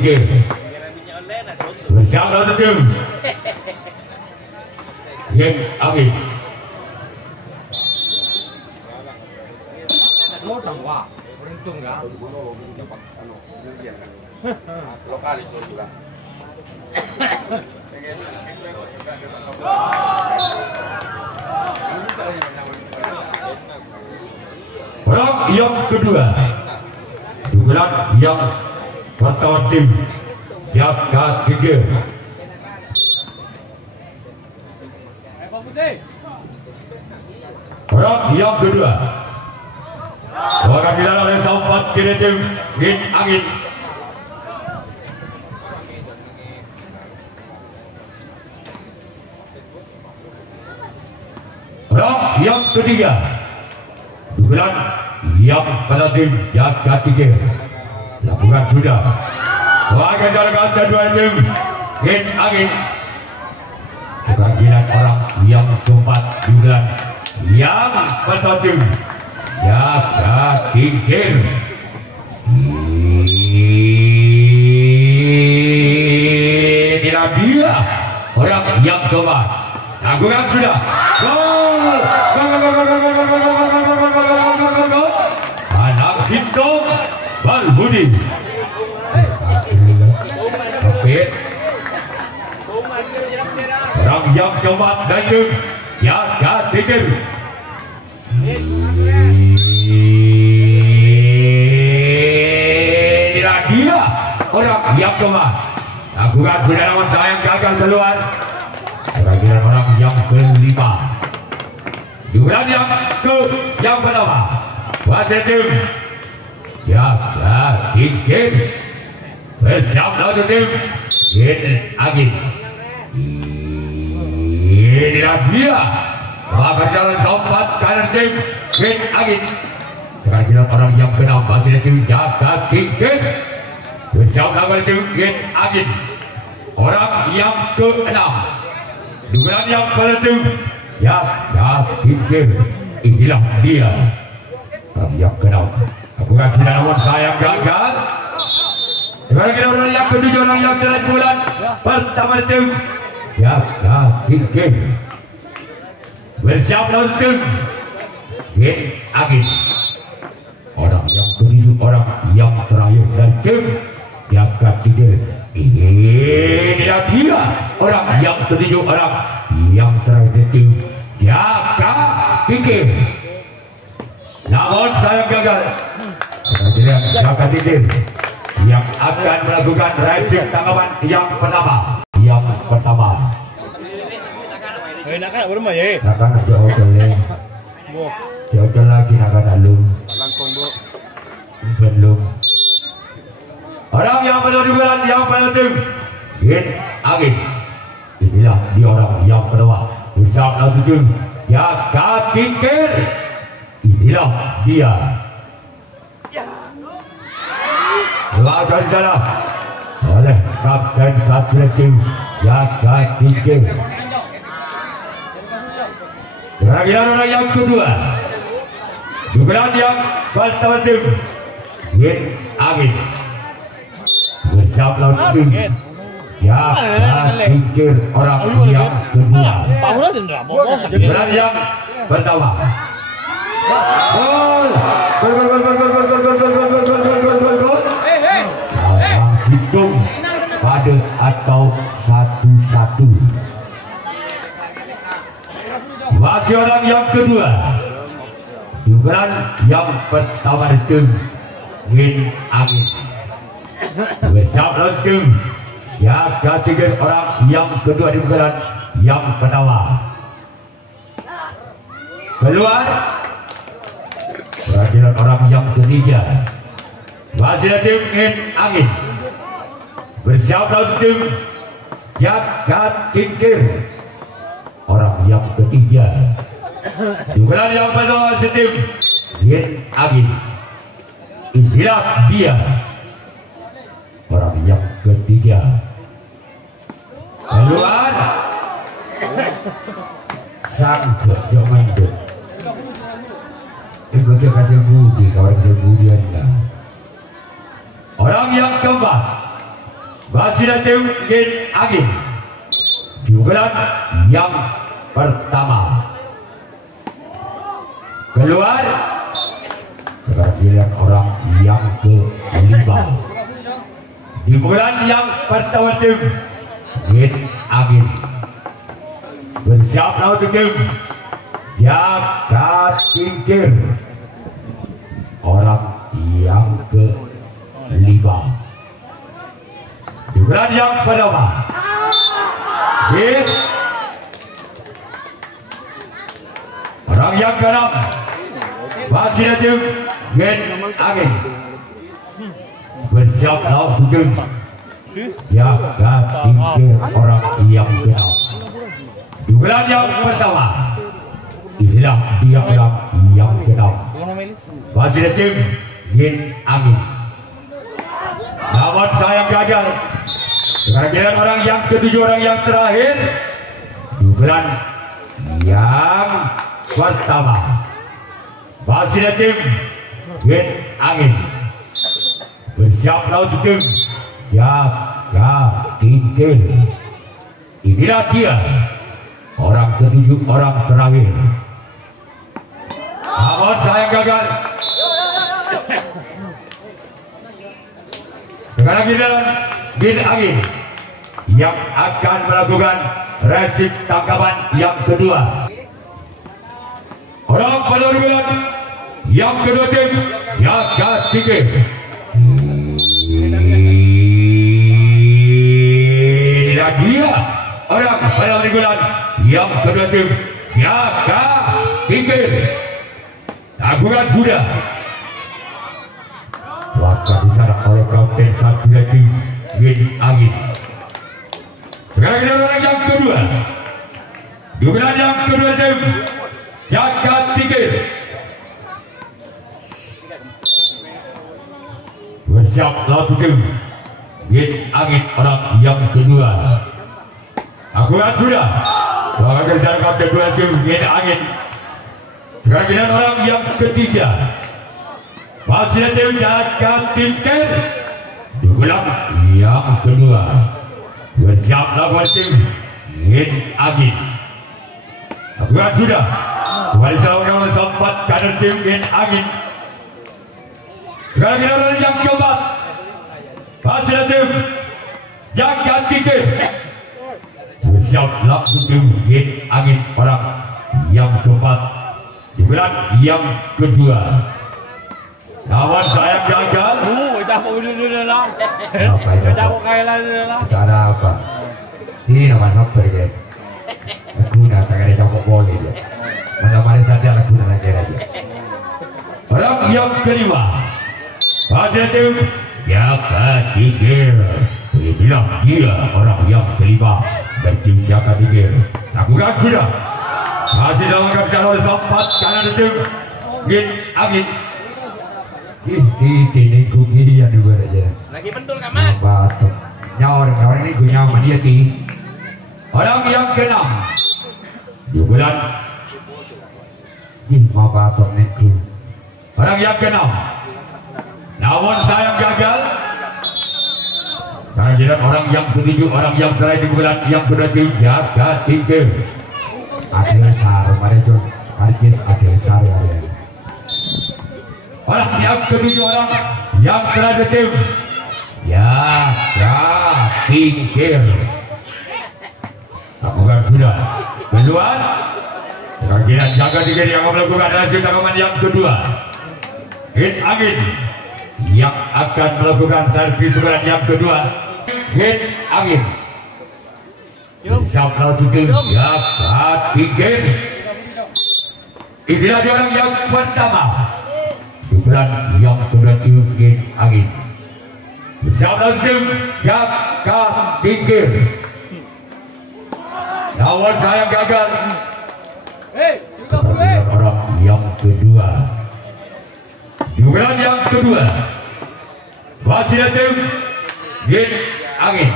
tingkir. Bersiap lawan tim. Yen Agin. Lokal itu juga. Round yang kedua, dugaan yang pertama tim jaga tingkir. Round yang kedua, akan dilakukan oleh sahabat kiri tim Yen Agin. Round yang ketiga, dugaan yang pada tim jaga tingkir. Lakukan sudah. Akan dilakukan kedua tim Yen Agin. Kebagian orang yang keempat dugaan yang pada tim jaga tingkir. Inilah dia orang yang keempat. Lakukan sudah. Gol! Anak Sintong Balbudi. Orang yang keempat dan jaga tingkir. Inilah dia orang yang keempat. Lakukan sudah lawan sayang gagal keluar. Kebagian orang yang kelima. Dugaan yang pertama. Wasit tim jaga tingkir. Bersiap lawan tim Yen Agin. Inilah dia. Berjalan sobat kanan tim Yen Agin. Kebagian orang yang keenam. Wasit tim jaga tingkir. Bersiap lawan tim Yen Agin. Orang yang keenam. Dugaan yang penting jaga tingkir. Inilah dia orang yang keenam. Bukan sudah lawan sayang gagal. Kebagian orang yang ketujuh, orang yang terakhir bulan pertama tim jaga tingkir. Bersiap lawan tim Yen Agin. Orang yang ketujuh, orang yang terakhir dan tim jaga tingkir. Inilah dia orang yang ketujuh, orang yang terakhir tim jaga tingkir. Namun saya gagal. Kemudian jaga tingkir yang akan melakukan racing tanggapan yang pertama. Yang pertama. Nak berapa ya? Nak aja hotel. Hotel lagi nak alung. Langkong bu. Belum. Orang yang berdugaan yang penting Yen Agin. Inilah dia orang yang kedua. Bersama lawan tim jaga tingkir. Inilah dia. Lawan di sana oleh kapten satu tim jaga tingkir. Kebagian orang yang kedua. Dugaan yang pertama tim Yen Agin. Bersama lawan tim jaga tingkir orang yang kedua. Dugaan yang pertama. Gol! Gol! Hitung pada atau 1-1. Masih orang yang kedua. Dugaan yang pertama tim Yen Agin. Bersama lawan tim jaga tingkir orang yang kedua di dugaan yang pertama. Keluar. Perhatian orang yang ketiga. Masih tim Yen Agin. Bersama lawan tim jaga tingkir orang yang ketiga. Dugaan yang pertama tim Yen Agin. Inilah dia orang yang ketiga. Keluar. Sang kejaman itu. Itu kasih budi, kawan kasih budi anda. Orang yang keempat. Masih Gin Agin dugaan yang pertama keluar. Giliran orang yang kelima di bulan yang pertama tim Gin Agin bersiap lawan tim jaga tingkir orang yang kelima di bulan yang pertama orang yang keenam masih tim Gin Agin bersiap lawan tim jaga tingkir orang yang keenam di bulan yang pertama. Inilah dia orang yang keenam masih tim Gin Agin. Namun sayang gagal. Sekarang giliran orang yang ketujuh, orang yang terakhir di bulan yang pertama masih tim Gin Agin bersiap lawan tim jaga tingkir. Inilah dia orang ketujuh, orang terakhir. Namun sayang gagal. Sekarang giliran Gin Agin yang akan melakukan resip tangkapan yang kedua. Orang pada bulan yang kedua tim jaga tingkir. Inilah dia orang pada bulan yang kedua tim jaga tingkir. Lakukan sudah. Waktu disana oleh kapten satu tim Gin Agin. Sekarang kita orang yang kedua. Di bulan yang kedua tim jaga tingkir. Bersiap lawan tim Gin Agin orang yang kedua. Lakukan sudah. Waktu disana kapten dua tim Gin Agin. Sekarang kita orang yang ketiga. Masih tim jaga tingkir di bulan yang kedua. Bersiap lawan tim Gin Agin. Lakukan sudah. Kembali saudara sempat kader tim Gin Agin. Sekarang kita orang yang keempat. Masih tim jaga tingkir. Bersiap lawan tim Gin Agin orang yang keempat di bulan yang kedua. Lawan saya gagal. Cara apa? Ini nama software ya. Aku nak tak ada cokok boleh je. Mana-mana saja aku nak ajar aja. Orang yang kelima. Pada tim jaga tingkir. Boleh bilang dia orang yang kelima dan tim jaga tingkir. Lakukan sudah. Masih dalam kebiasaan oleh sempat kanan tim Gin Agin. Ini ku kiri yang dibuat aja. Lagi bentul kamat. Batuk. Nyawa ini ku nyaman dia ti. Orang yang keenam di bulan mau batuk niku. Orang yang keenam. Namun sayang gagal. Karena jadi orang yang ketujuh, orang yang terakhir di bulan yang kedua jaga tingkir. Adil sar, mari jom. Artis adil sar ya. Orang yang ketujuh, orang yang terakhir tim jaga tingkir. Lakukan sudah. Kedua, kerajinan jaga tingkir yang melakukan hasil tangkapan yang kedua. Gin Agin yang akan melakukan servis serangan yang kedua. Gin Agin. Siap lawan tingkir jaga tingkir. Inilah dia orang yang pertama. Bulan yang kedua tim Gin Agin. Siap lawan tim jaga tingkir. Lawan saya gagal. Orang yang kedua. Bulan yang kedua. Masih tim Gin Agin.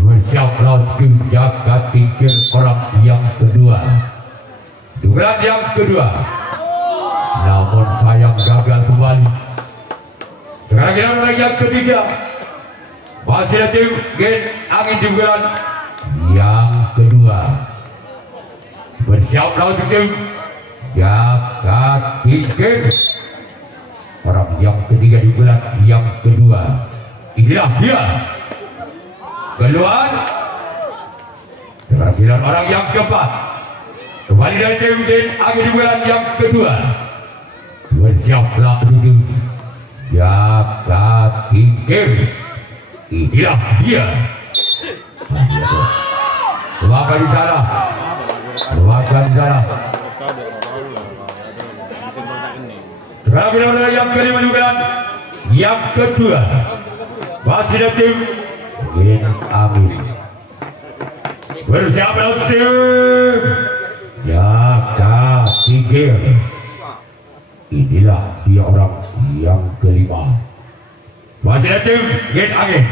Bersiap lawan tim jaga tingkir orang yang kedua. Bulan yang kedua. Namun sayang gagal kembali. Sekarang kita orang yang ketiga. Masih tim Gen Angin di bulan yang kedua. Bersiap lawan tim Jaga Tingkir. Orang yang ketiga di bulan yang kedua. Inilah dia. Keluar. Terakhir orang yang keempat. Kembali dari tim Gen Angin di bulan yang kedua. Bersiaplah penduduk Jaga Tingkir. Inilah dia. Luakan di sana. Luakan di sana. Sekarang kita yang kelima juga. Yang kedua. Masih ada tim Gen Angin. Bersiap tim Jaga Tingkir. Inilah dia orang yang kelima. Masih ada tim Gen Angin.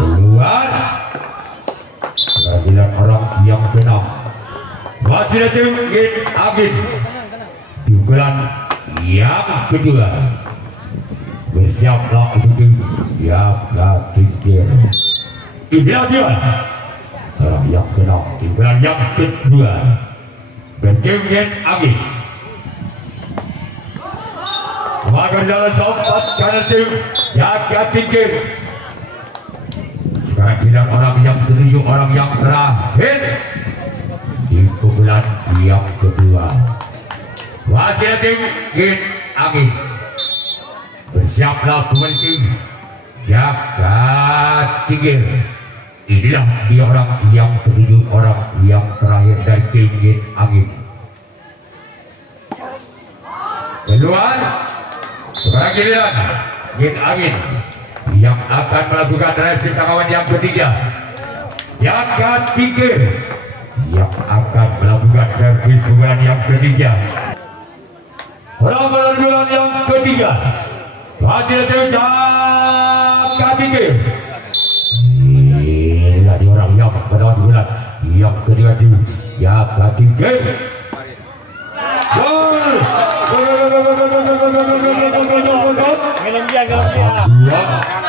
Keluar. Kemudian orang yang keenam. Masih ada tim Gen Angin. Di bulan yang kedua. Bersiaplah untuk tim Jaga Tingkir. Inilah dia orang yang keenam. Di bulan yang kedua. Tim Gen Angin. Makan jalan sobat kanan tim Jaga Tingkir. Sekarang tidak orang yang ketujuh, orang yang terakhir di bulan yang kedua. Masih tim Gen Angin. Bersiaplah kembali tim Jaga Tingkir. Inilah dia orang yang ketujuh, orang yang terakhir dari tim Gen Angin. Keluar. Sekarang giliran Gen Angin yang akan melakukan reaksi kawan yang ketiga. Jaga Tingkir yang akan melakukan servis bulan yang ketiga. Bulan yang ketiga. Hasil tim Jaga Tingkir. Inilah dia orang yang pada bulan yang ketiga tim Jaga Tingkir. Gol.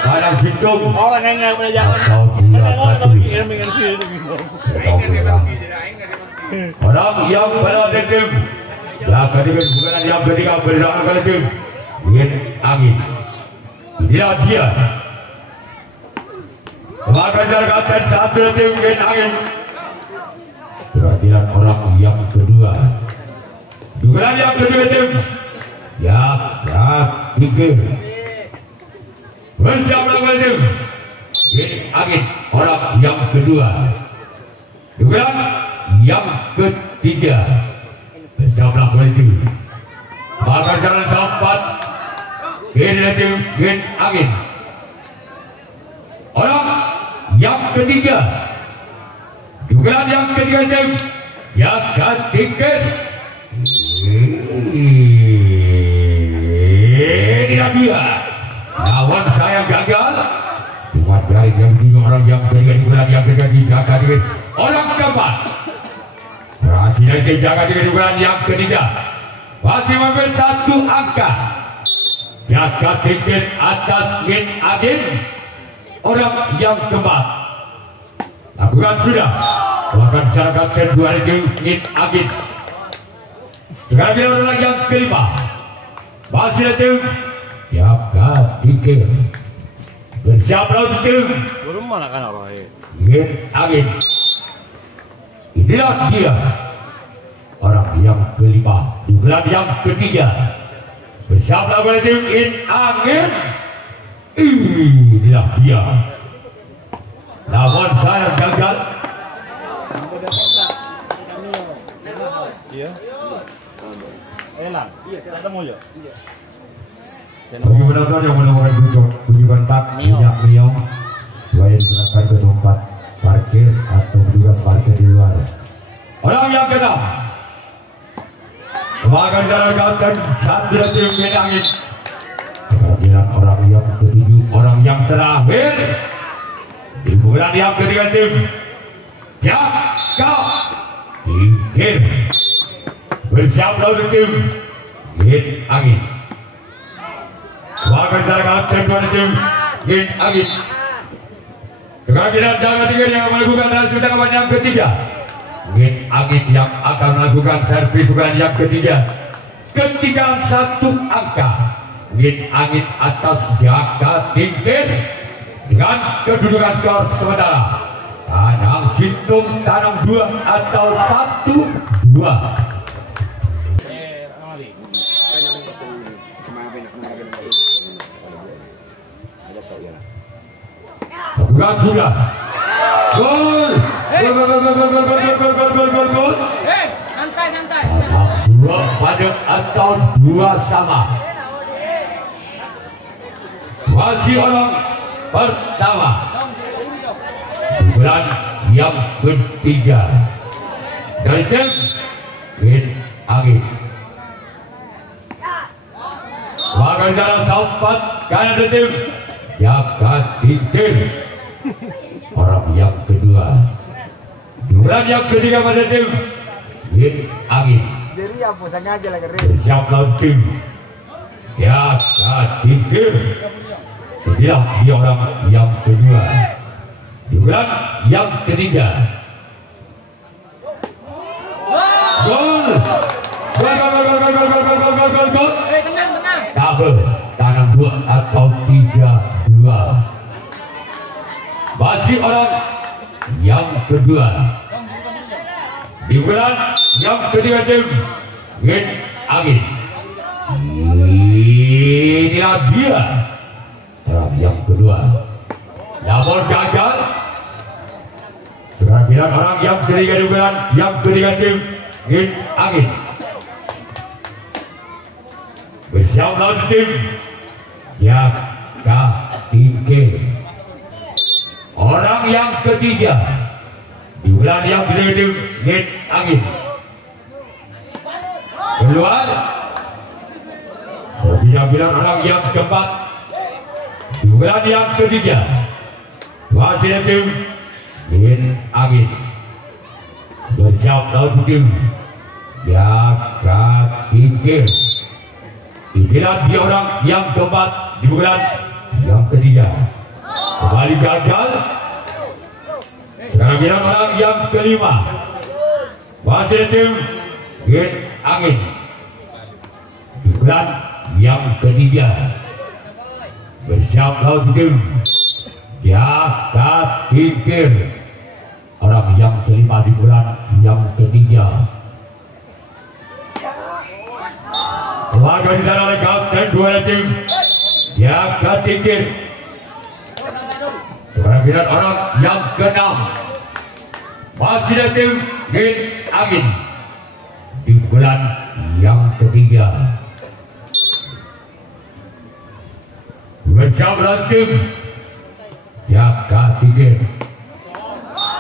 Kadang hitung orang yang belajar orang yang pada tim Jaga Tingkir bukan yang ketiga bersama pada tim Gen Angin. Inilah dia. Maka jarakkan satu tim Gen Angin. Perhatian orang yang kedua. Bukan yang kedua tim Jaga Tingkir. Bersama tim Gen Angin orang yang kedua. Bukan yang ketiga. Bersama tim. Maka jalan sempat. Ini tim Gen Angin. Orang yang ketiga. Bukan yang ketiga tim Jaga Tingkir. Inilah dia. Lawan saya gagal. Cuma dari yang bingung orang yang ketiga di bulan yang ketiga di Jaga Tingkir. Orang keempat. Berhasil dari tim Jaga Tingkir di bulan yang ketiga. Masih mengambil satu angka. Jaga Tingkir atas Gen Angin. Orang yang keempat. Lakukan sudah. Lakukan secara kapten dua tim Gen Angin. Sekarang dia orang yang kelima. Masih tim Jaga Tingkir. Bersiap lawan tim Gen Angin. Inilah dia orang yang kelima di bulan yang ketiga. Bersiap lawan tim Gen Angin. Inilah dia. Lawan saya gagal. Iya. Enak. Ketemu ya. Bagi penonton yang menemukan bunyi kontak minyak miong, supaya diserahkan ke tempat parkir atau juga parkir di luar. Orang yang keenam. Makan jalan kapten satu tim Gen Angin. Perhatian orang yang ketujuh, orang yang terakhir di bulan yang ketiga tim Jaga Tingkir. Bersiap lawan tim Gen Angin. Makan jalan kapten dua tim Gen Angin. Sekarang kita jaga tiga yang melakukan transfer tangkapan yang ketiga. Angin yang akan melakukan servis pukulan yang ketiga. Ketinggalan 1 angka. Angin atas Jaka Tingkir dengan kedudukan skor sementara. Tanam Sintung, tanam 2 atau 1-2. Bukan sudah. Gol. Gol. Santai. 2 pada atau 2 sama. Masih orang pertama. Bulan yang ketiga dari tim Angin. Bahkan dalam sempat kanan tim Jaka Tingkir. Orang yang kedua. Bulan yang ketiga pada tim Angin. Jadi apa saja aja lagi. Siap lawan tim Jaka Tingkir. Inilah dia orang yang kedua. Di bulan yang ketiga. Gol. Gol. Double. Tanam 2 atau 3-2. Masih orang yang kedua. Di bulan yang ketiga tim Angin. Inilah dia orang yang kedua. Namun gagal. Sekarang orang yang ketiga di bulan yang ketiga tim Angin. Bersama lawan tim Jaka Tingkir. Orang yang ketiga di bulan yang ketiga tim Angin. Keluar. Sepertinya bilang orang yang keempat di bulan yang ketiga. Masih tim Angin. Bersiap lawan tim Jaka Tingkir. Inilah dia orang yang keempat di bulan yang ketiga. Kembali gagal. Sekarang bilang orang yang kelima. Masih tim Angin. Di bulan yang ketiga. Bersiap lawan tim Jaka Tingkir. Orang yang kelima di bulan yang ketiga. Warga di sana oleh kapten 2 tim Jaka Tingkir. Sekarang bilang orang yang ke-6. Masih tim Angin. Di bulan yang ketiga. Bersama tim Jaka Tingkir.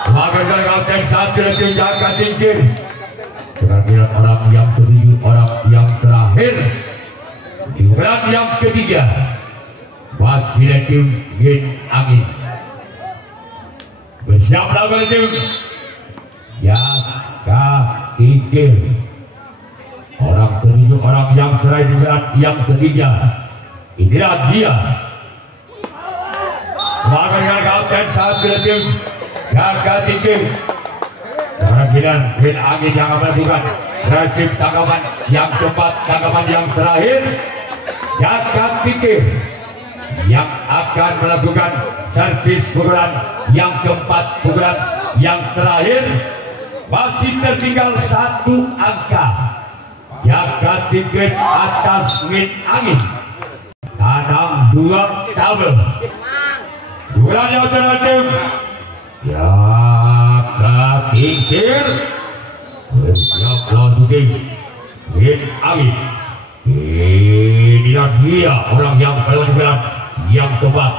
Warga di sana kapten 1 tim Jaka Tingkir. Terakhir orang yang ketujuh, orang yang terakhir di bulan yang ketiga. Masih tim Angin. Bersiap lawan tim Jaka Tingkir. Orang ketujuh, orang yang terakhir di bulan yang ketiga. Inilah dia. Maka dengan kapten 1 tim Jaka Tingkir. Kemungkinan Angin yang akan melakukan resip tangkapan yang keempat, tangkapan yang terakhir. Jaka Tingkir yang akan melakukan servis pukulan yang keempat, pukulan yang terakhir. Masih tertinggal 1 angka. Jaka Tingkir atas Angin. Tanam 2 tabel. Pukulan yang terakhir. Jaka Tingkir. Bersiap lawan tim Angin. Inilah dia orang yang kalau dibilang yang tepat.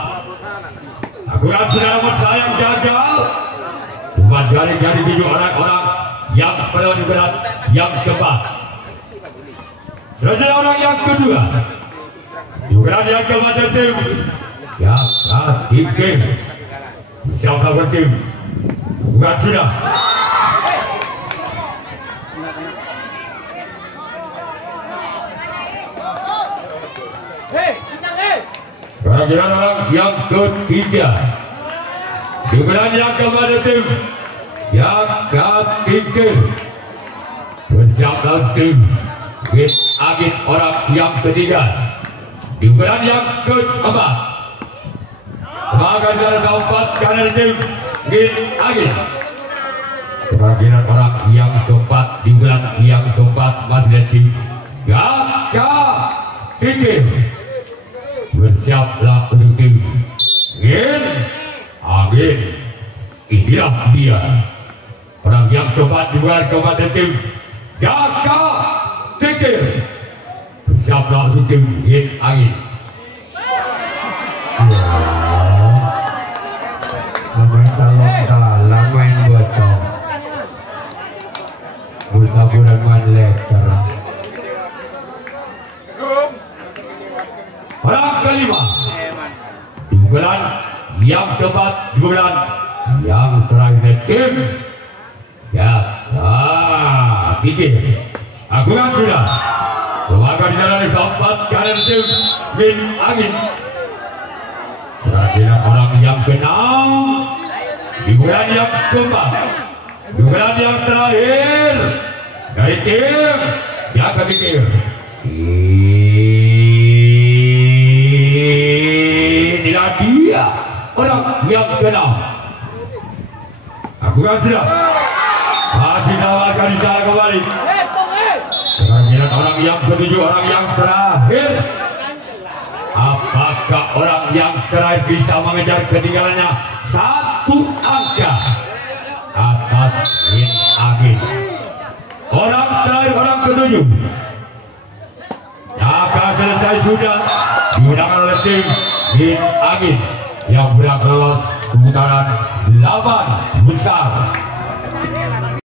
Akurat sudah namun sayang gagal. Cuma jari-jari 7 orang-orang yang kalau dibilang yang tepat. Selanjutnya orang yang kedua. Juga yang kepada tim Jaka Tingkir. Siapa bertim? Bukan sudah. Kehadiran orang yang ketiga Dukungan yang kepada tim yang ketiga bersama tim Hit Angin orang yang ketiga. Dukungan yang keempat sebagai salah keempat kanan tim Hit Angin. Kerajinan orang yang keempat, dukungan yang keempat masih tim Gaka Tinggi. Bersiaplah untuk tim Hit Angin. Inilah dia orang yang keempat, dukungan kepada tim Gaka Tinggi. Bersiaplah untuk tim Hit Angin. Main talong main botol. Taburan main letter. Orang kelima, dukungan yang keempat, dukungan yang terakhir tim Gaka Tinggi. Agungan sudah sebagai jalan keempat kanan tim Hit Angin. Kerajinan orang yang keenam, dukungan yang keempat, dukungan yang terakhir dari tim Gaka Tinggi. Inilah dia orang yang keenam. Agungan sudah masih tawarkan di sana kembali. Kerajinan orang yang ketujuh, orang yang terakhir. Apakah orang yang terakhir bisa mengejar ketinggalannya satu angka atas Hit Angin? Orang terakhir, orang ketujuh. Maka selesai sudah dimenangkan oleh tim Hit Angin yang berhak lolos putaran 8 besar.